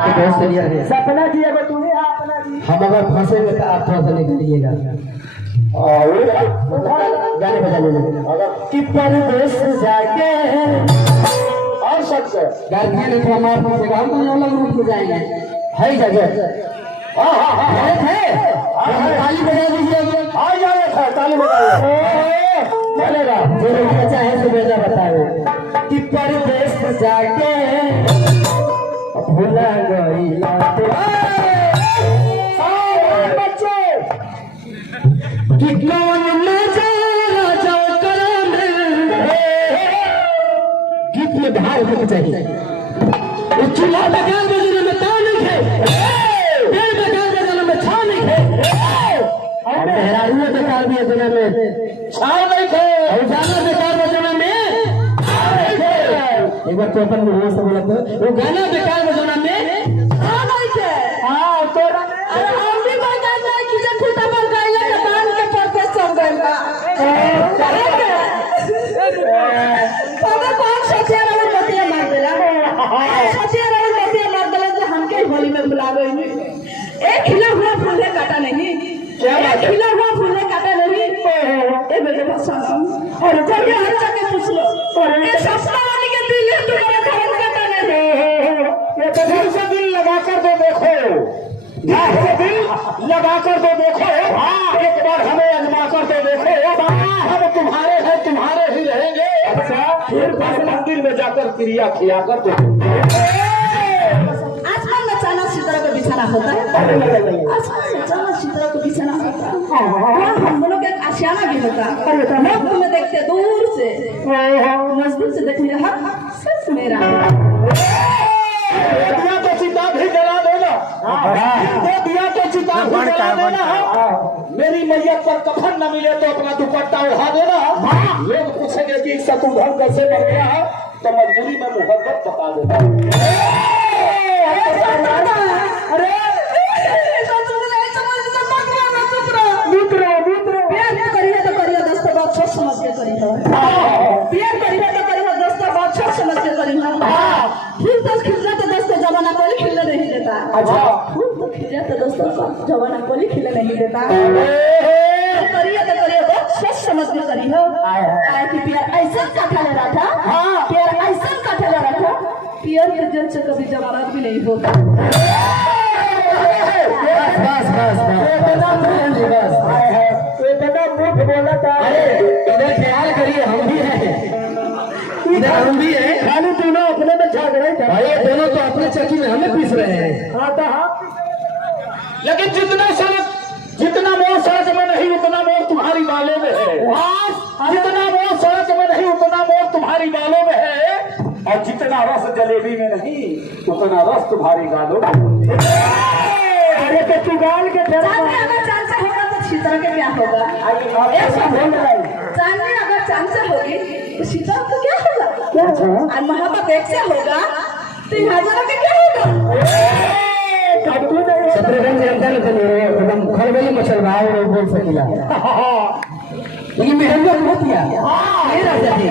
बहुत सीरियस है। सपना किया वो तूने अपना की। हम अगर फंसेंगे तो आप थोड़ा सा निकलिएगा। गाने बजाने लगे कि परदेश जाके और सच से गाने तो हमारे फंसेगा, हम तो अलग रूट में जाएंगे। है जगह ताली बजा दीजिए। आ जाए था ताली बजाइए चलेगा जो बच्चा है तो बेजा बताए कि परदेश जाके भूला गई बच्चे कि कौन मजा राजा करम गीत में बाहर होना चाहिए। वो चूल्हा बेकार बजने में तान नहीं है, पेड़ बेकार बजने में छान नहीं है, और मेहरारू बेकार भी बजने में छाव नहीं थे और गाना बेकार बजाना में एक बार तो अपन मुंह से बोला तो वो गाना बेकार बजाना में नहीं थे। हाँ तोरा अरे हम भी बता जाए कि जब खुदा पर गाइला के बांध के परदेश चल गइल बा। पता कौन सोचिया रहा मतिया मार देला। सोचिया रहा मतिया मार देला जो हमके होली में बुला गई। एक खिला हुआ फूल काटा नहीं, एक खिला हुआ फूल काटा नहीं। ए बेटे सुनो और जल्दी हट के पूछ लो ये सपना वाली के दिल है तुम्हारे धर्म काटा नहीं। ये तो दिल से दिल लगा कर दो देखो, दिल से दिल लगा कर दो देखो। हाँ एक बार हमें अजमा कर दो देखो। हम तुम्हारे हैं तुम्हारे ही रहेंगे। अच्छा फिर बस मंदिर में जाकर क्रिया खिया कर दो। आसमान में चाना सितारा का बिछाना होता है, आसमान में चाना सितारा का बिछाना होता है। हम दोनों के आशियाना भी होता है। मस्त में देखते दूर से, नजदीक से देखने हाँ सच मेरा दिया तो चिता भी जला देना, दिया तो चिता भी जला देना। मेरी मैयत पर कफन न मिले तो अपना दुपट्टा उठा देना। लोग पूछेंगे कि शत्रुघ्न कैसे मर गया है तो मजबूरी में मोहब्बत बता देना। अरे प्यार करिए तो करिए दोस्तों, बहुत सोच समझ के करिए। प्यार करिए तो करिए दोस्तों, बहुत सोच समझ के करिए। फूल तो खिलना तो दोस्तों जमाना कोई खिलने नहीं देता। अच्छा फूल तो खिले तो दोस्तों जमाना कोई खिलने नहीं देता। करिए तो करिए बहुत सोच समझ के करिए। आए कि प्यार ऐसा काटा ले रहा था, प्यार ऐसा काटा ले रहा था, प्यार के जल से कभी जमानत भी नहीं होता। बस बस बस इतना मुठ बोला था। इधर ख्याल करिए, हम भी हैं, इधर हम भी हैं। खाली तीनों अपने में झगड़े थे। भाई दोनों तो अपने चक्की में हमें पीस रहे हैं। हाँ तो हाँ लेकिन जितना मोह सड़क में नहीं उतना मोह तुम्हारी बालों में है। जितना मोह सड़क में नहीं उतना मोह तुम्हारी बालों में है। और जितना रस जलेबी में नहीं उतना रस तुम्हारी गालों में। अरे तो तू गाल के चांदी अगर चांद से होगा तो सीता के क्या होगा? चांदी अगर चांद से होगी तो सीता को क्या होगा? और मोहब्बत एक से होगा तो हजारों के क्या होगा? एकदम खलबली मचल रहा है, बोल सकेला लेकिन मेहनत बहुत किया। ये राजा थे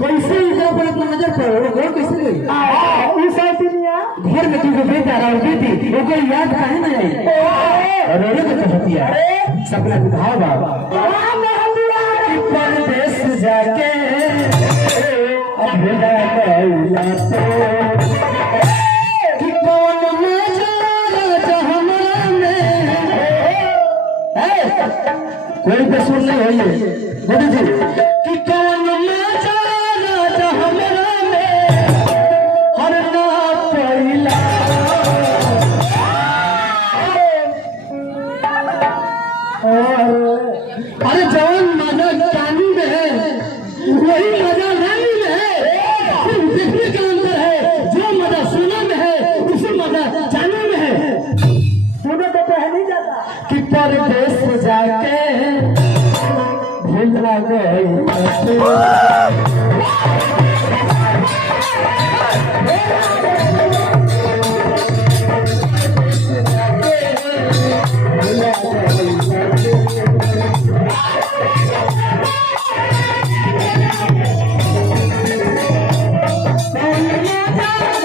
कैसे इधर पर अपना नजर पर घर कैसे गई? घर में तुमको बेटा रहा बेटी वो कोई याद काहे ना आई? रोने को कहतिया सपना दिखाओ बाबा परदेश जाके भूला गइला तो कि कौन मजा राजा हमरा में है। कोई बेसुर नहीं होइए बोली जी कि कौन मजा राजा हमरा में हर ना पइला। अरे जवान मजा चांदी में है वही मजा रानी में है। सिर्फ देखने का अंतर है, जो मजा सोना में है उसी मजा चांदी में है। तूने तो पहली जाता कि परदेश जाके भूला गई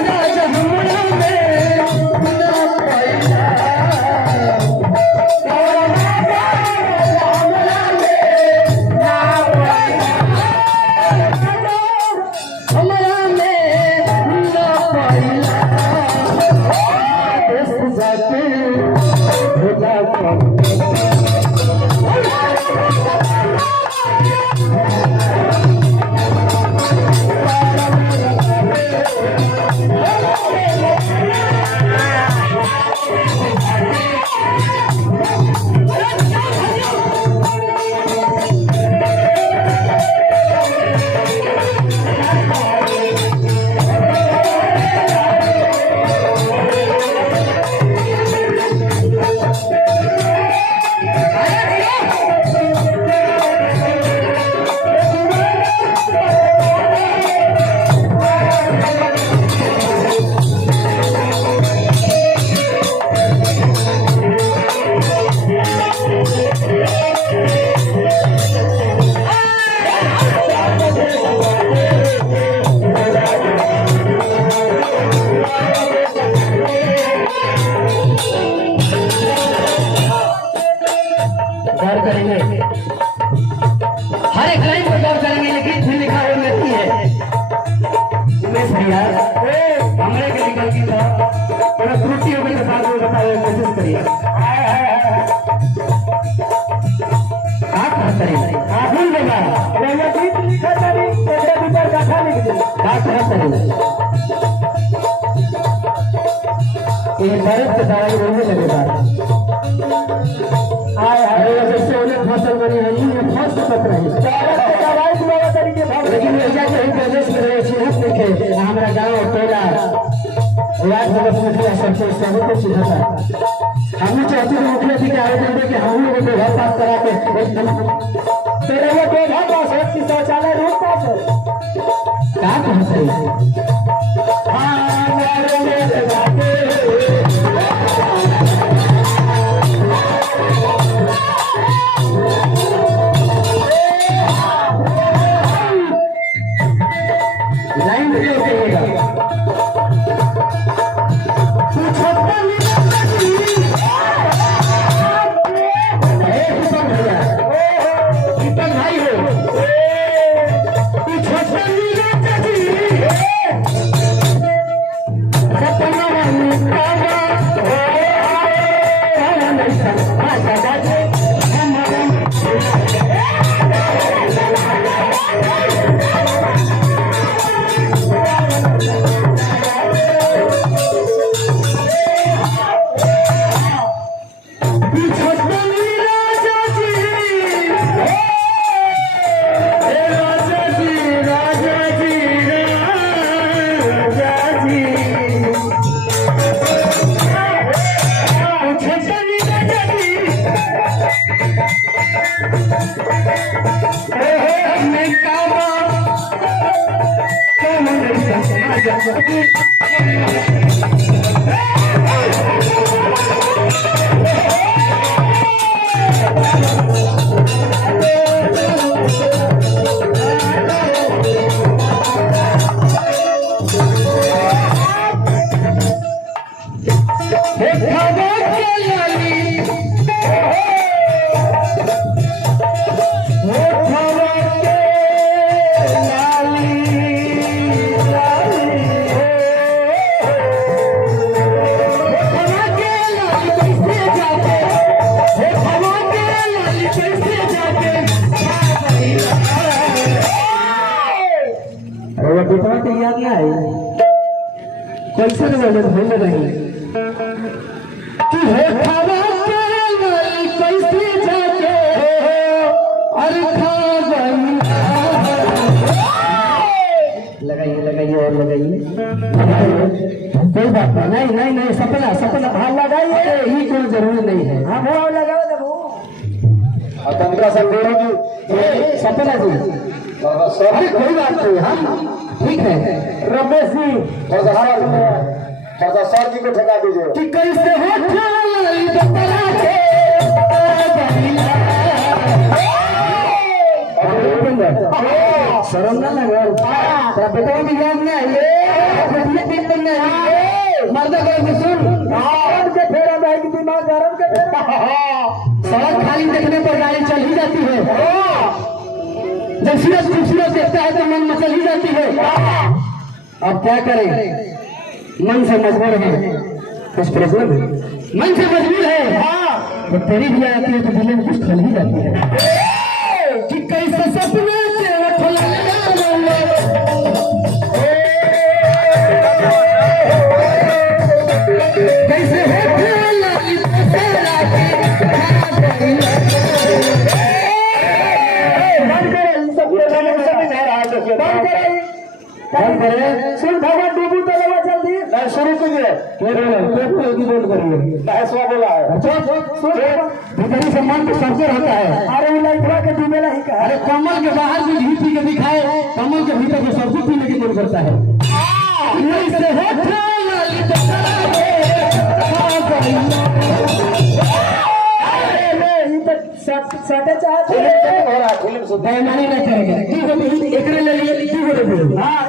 राजा हमरा में गौर करेंगे, हर एक लाइन पर गौर करेंगे, लेकिन फिर लिखा हुआ नहीं है। उमेश भैया हमरे के निकल की था, थोड़ा त्रुटि हो गई तो बाद में बताओ, कोशिश करिए। आप करेंगे भूल देगा गीत लिखा तारी भीतर गाथा लिख दे ये भारत के दवाई रोने लगेगा। जैसे उन्हें फसल बनी है ये फर्स्ट पत्र है दवाई दुआ तरीके लेकिन ऐसा कहीं प्रदेश में रहे सिर्फ देखे हमारा गांव टोला वार्ड नंबर मुखिया सबसे सभी को चिढ़ाता हम चाहते हैं मुखिया जी के आवेदन दे कि हम लोगों को घर पास करा के एकदम तेरे वो कोई घर पास है कि शौचालय रूम पास है क्या कहते हैं हाँ मेरे बातें लाइन क्लियर करिएगा। भाई हो याद ना है कैसे बोले भूल रही कि हे खावा कैसे जाके अरे खा गई लगाइए और लगाइए कोई बात नहीं सपना सपना हाँ लगाइए ही कोई जरूरी नहीं है हाँ वो लगाओ तनका संगोरी जी सपना जी अरे कोई बात नहीं हम ठीक है रमेश जी थोड़ा सर जी को ठेका दीजिए कि कैसे शर्म ना लगा तेरा बेटा भी याद नहीं आई मर्दा को सुन के फेरा में कि दिमाग गरम के सड़क खाली देखने पर गाड़ी चल ही जाती है जब सूरज खूबसूरत देखता है तो मन मचल ही जाती है। अब क्या करें मन से मजबूर है कुछ प्रॉब्लम है मन से मजबूर है हाँ तो तेरी भी आती है तो दिल में कुछ खल ही जाती है कि कैसे सपने से उठला कैसे है सुन भगवान डूबू तो लगा जल्दी मैं शुरू कीजिए बहसवा बोला है भीतरी सम्मान के सबसे रहता है अरे वो लाइफा के डूबेला ही का अरे कमल के बाहर में घी पी के दिखाए कमल के भीतर में सब कुछ पीने की मन करता है कैसे सटे चाहते हो रहा फिल्म सुन बेईमानी नहीं करेगा ठीक है एकरे ले लिए ठीक हो रहे हाँ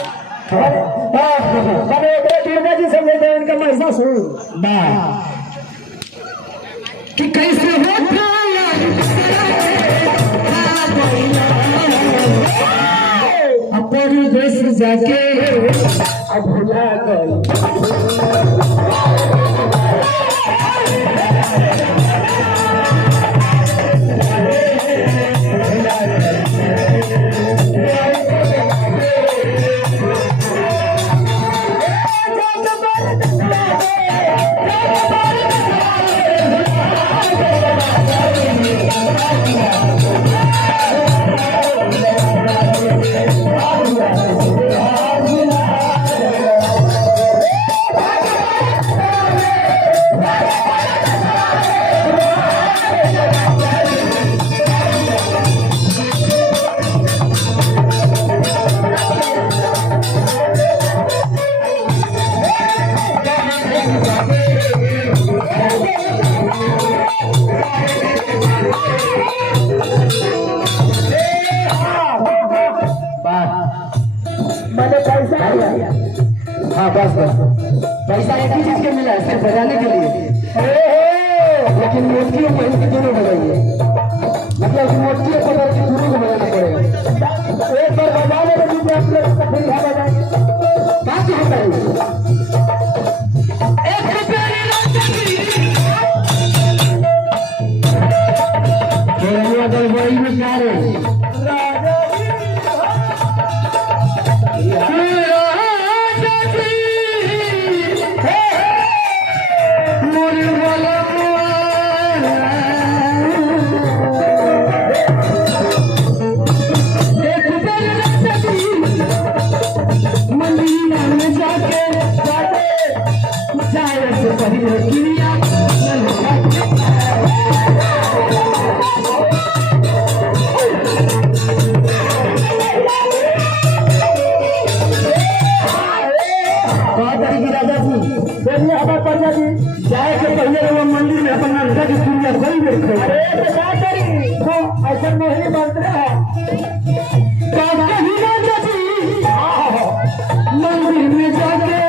मैंने एक दुर्गा जी से लेते हैं इनका महसूस हूँ कि कैसे अपने देश जाके अब भुला गए मैंने पैसा हाँ बस पैसा एक ही चीज के मिला है सिर्फ बजाने के लिए लेकिन मोती और महीन की दोनों बजाइए मतलब मोती और पकड़ की दोनों को बजाना पड़ेगा एक बार बजाने में भी आप लोग फिर बजाएंगे बात होता है गड़बड़ी में क्या रे जाए के पहले वो मंदिर में अपना गज पूजा कोई देखो अरे तो क्या करी वो ऐसा नहीं मानते हैं मंदिर में जाके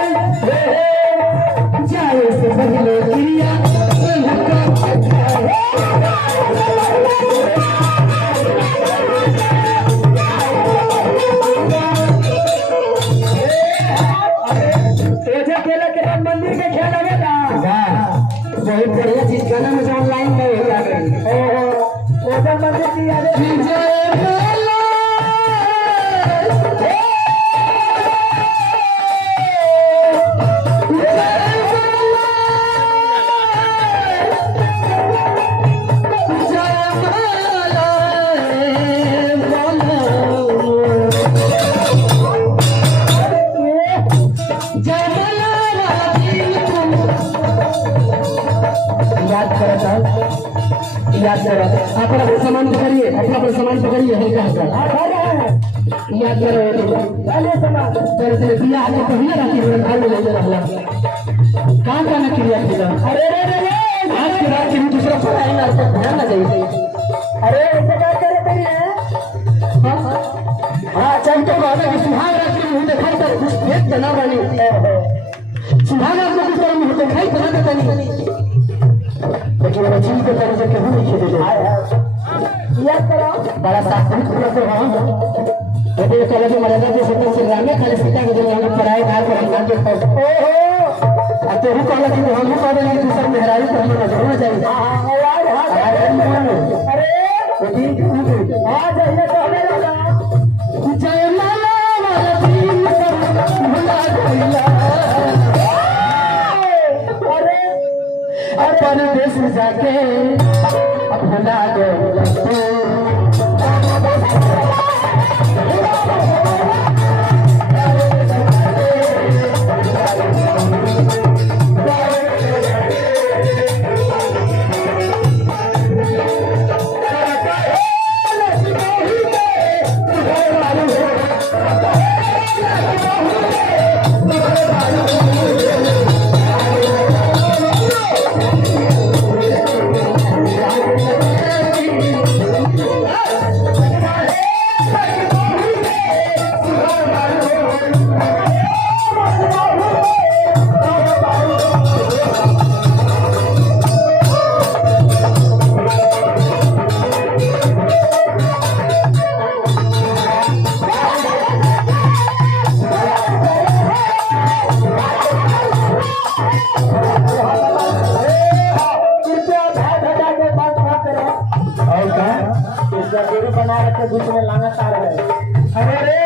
जाए से पहले क्रिया मंदिर के खेल आवेगा बहुत बढ़िया चीज गाना मुझे ऑनलाइन में हो गया मंदिर की याद याद करो अपना सामान पकड़िए अपना सामान पकड़िए हल्का हल्का याद करो पहले सामान तेरे दिया आगे पहले राती में भाग ले ले रहा काम करना क्रिया किया अरे रे रे आज के रात की दूसरा पढ़ाई ना ध्यान ना जाइए अरे ऐसे क्या करे तेरी है हाँ चल तो बात है सुहाग रात में मुझे देखा तो कुछ एक जना बनी सुहाग रात में कुछ मुझे देखा ही तना देता नहीं लेकिन वो चीज को तरह से कभी नहीं खेले याद करो बड़ा सात्विक पूरा तो हाँ ये कॉलेज में मर्यादा के सत्तर से ग्रामीण खाली सीता के जो हम पढ़ाई भाग पर हम के ओहो तो वो कहला कि हम कह देंगे कि दूसरा मेहरारू को हमें नजर होना चाहिए। अरे आ जाइए कहने लगा जय माला वाला दिन सब भुला गइला। अरे अपन देश में जाके भुला गइला। बना रखे बीच में लाना तार है। अरे रे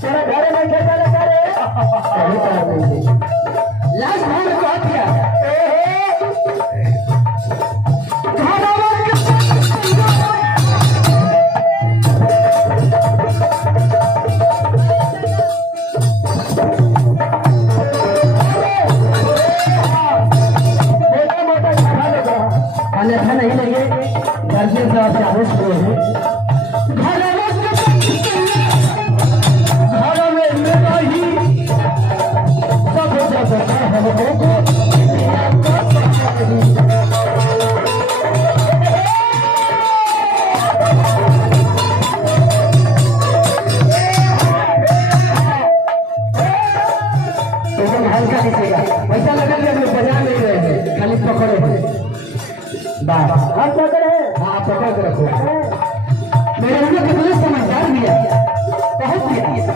तेरा घर में कैसा लगा रे? लास्ट भाग में कहा दिया अन्यथा नहीं लगे घर से आदेश करो पैसा लगा के बजा नहीं रहे हैं, खाली पकड़े हाथ पकड़े। हाँ पकड़ के रखो। मेरे उन्हें कितने समझदार दिया बहुत दिया।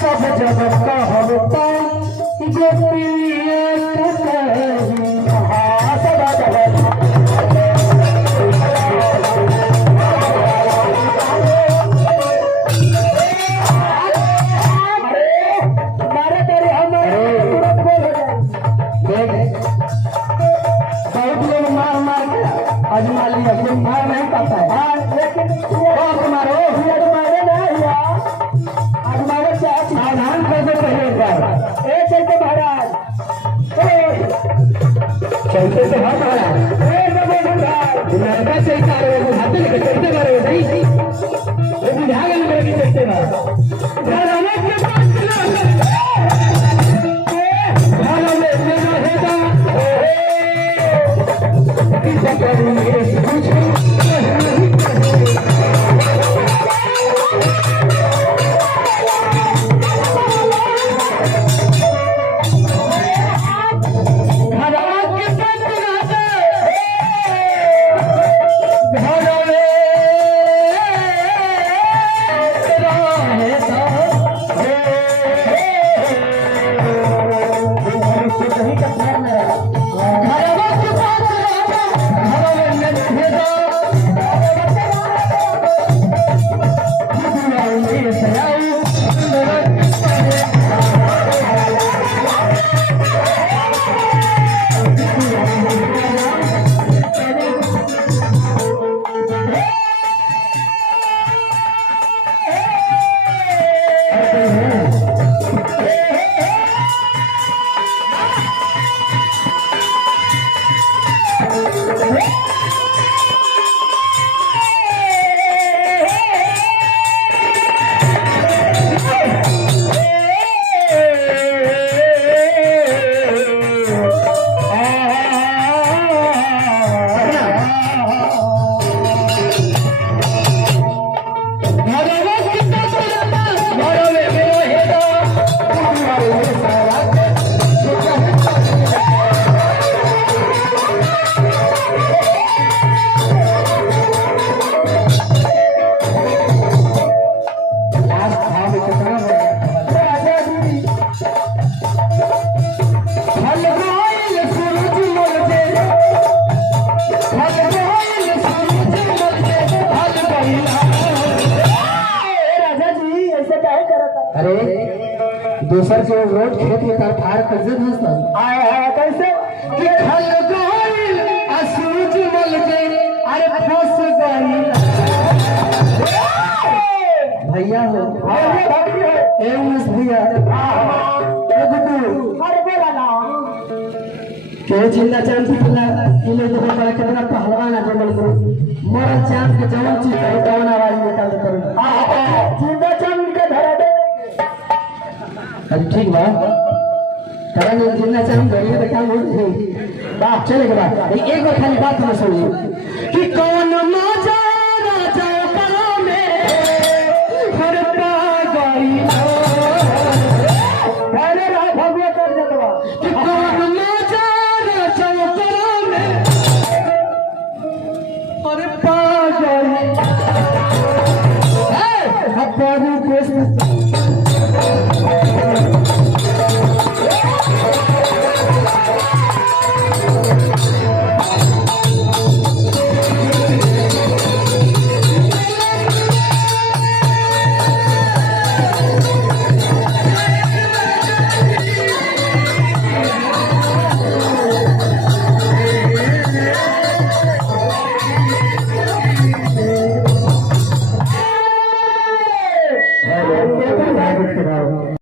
सब जगत का होता आजमा लिया मार नहीं पाता है। हाँ लेकिन मारो मारे ना हुआ आजमावे सावधान कर दो पहले एक बार। चलते महाराज चलते से हाँ महाराज लड़का से हाथे लेकर चलते मारे नहीं वो बुझा गया मेरे चलते है दूसर के रोड खेत में तार फाड़ कैसे धंसता आया कैसे कि खल गइल असूज मल गइल अरे फंस गइल भैया हो ए उमेश भैया ए गुड्डू अरे बोला ना के जिंदा चांद पिला इले जो पर कितना पहलवान है जमल को मरल चांद के जवन चीज है कौन आवाज निकाल दे करो जिंदा चांद के धरा दे अरे ठीक बा कारण ये जिंदा चांद गई तो काम हो गई बात चलेगा बात एक बार खाली बात में सुनिए कि कौन मजा राजा करो में हर पागल अरे रा भगवा कर देतवा कि कौन मजा राजा करो में हर पागल अब बाबू